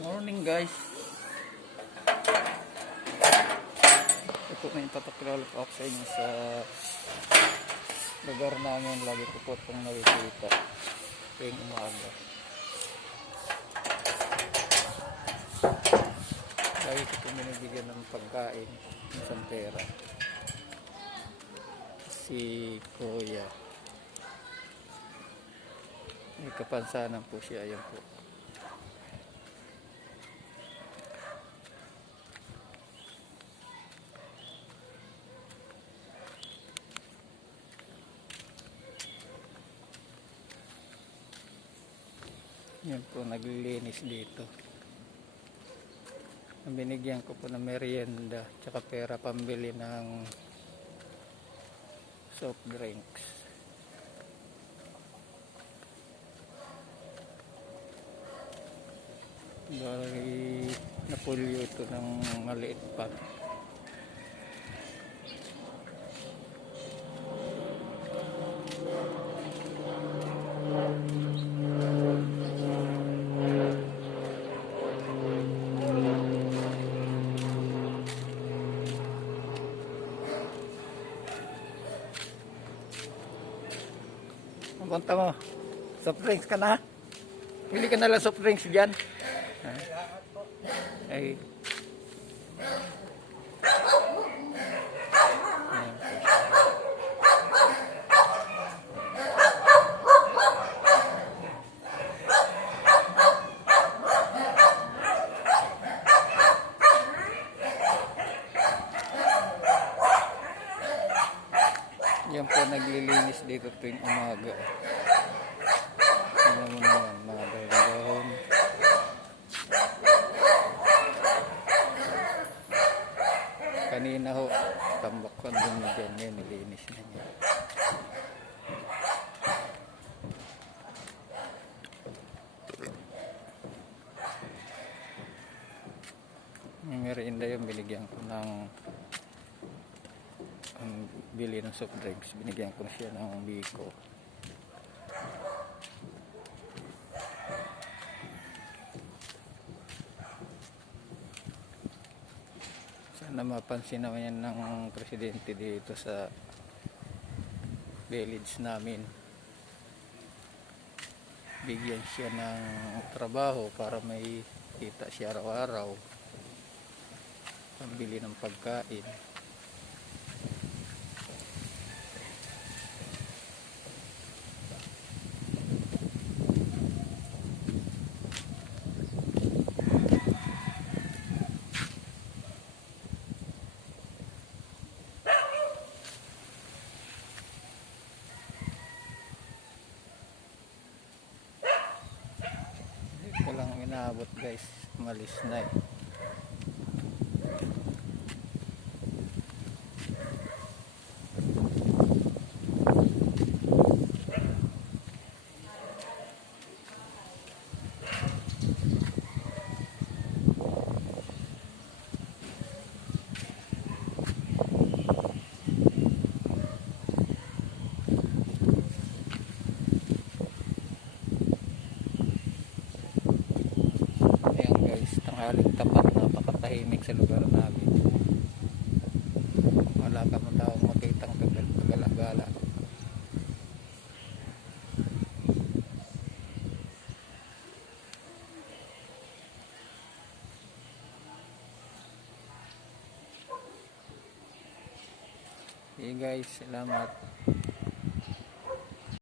Morning guys. Ito po may patakilala po ako sa inyo sa lugar namin. Lagi ko po itong nakikita tuwing umaga. Lagi ko po binibigyan ng pagkain, isang pera. Si Kuya. May kapansanan po siya. Ayan po. Yan po, naglilinis dito. Binigyan ko po ng merienda tsaka pera pambili ng soft drinks. Dahil napulyo ito ng maliit pa. Ang punta mo, soft drinks ka na? Bili ka na lang soft drinks dyan. Ay. Yan po, naglilinis dito tuwing umaga. Ano mo naman, mga dahon-dahon. Kanina ho, tambak ko doon na dyan. Ngayon, nilinis na niya. Yung merienda yung binigyan ko ng bili ng soft drinks. Binigyan ko na siya ng biko. Sana mapansin naman yan ng presidente dito sa village namin. Bigyan siya ng trabaho para may kita siya araw-araw. Pambili ng pagkain. Ito lang inaabot guys, malis na eh. Tanghaling tapat, napakatahimik sa lugar namin. Wala ka mo daw makitang kagala-gala. Okay guys, salamat.